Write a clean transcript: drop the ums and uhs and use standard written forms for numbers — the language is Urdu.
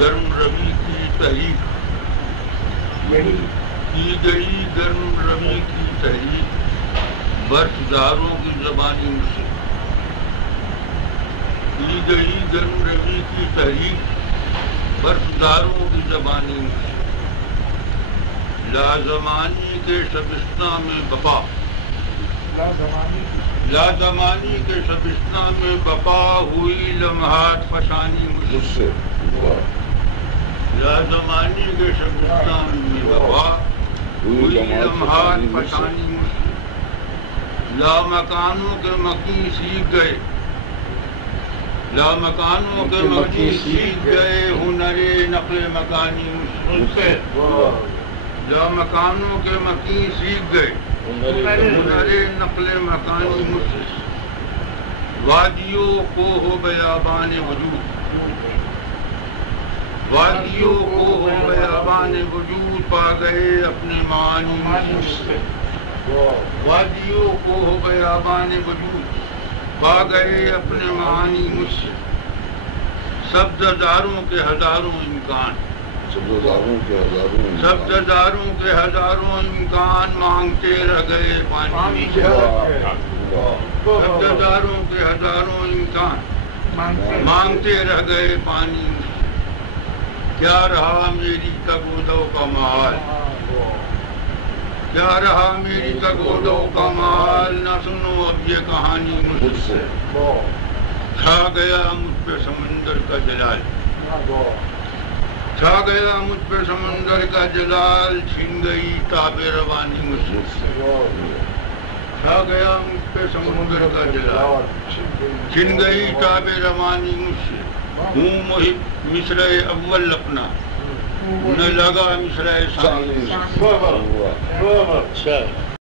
گرم روی کی تحریک کی گئی گرم روی کی تحریک برفداروں کی زبانی مجھ سے کی گئی گرم روی کی تحریک برفداروں کی زبانی مجھ سے لازمانی کے شبستان میں بپا لازمانی کے شبستان میں بپا ہوئی لمحات فشانی مجھ سے لازمانی کے شبستان میں بپا ہوئی لمحات فشانی مجھ سے لامکانوں کے مکی سیکھ گئے لامکانوں کے مکی سیکھ گئے ہنر نقل مکانی مجھ سے لامکانوں کے مکی سیکھ گئے ہنر نقل مکانی مجھ سے وادیوں کو ہو بیابان وجود وادیوں کو ہو بیابان وجود پا گئے اپنے معانی مجھ سے وادیوں کو ہو بیابان وجود پا گئے اپنے معانی مجھ سے سبزداروں کے ہزاروں امکان سبزداروں کے ہزاروں امکان مانگتے رہ گئے پانی سبزداروں کے ہزاروں امکان مانگتے رہ گئے پانی کیا رہا میری تگ و دو کا محال کیا رہا میری تگ و دو کا محال نہ سنو اب یہ کہانی مجھ سے چھا گیا مجھ پہ سمندر کا جلال چھا گیا مجھ پہ سمندر کا جلال چھن گئی تاب روانی مجھ سے چھا گیا مجھ پہ سمندر کا جلال چھن گئی تاب روانی مجھ سے ہوں محب مصرع اول اپنا نہ لگا مصرع ثانی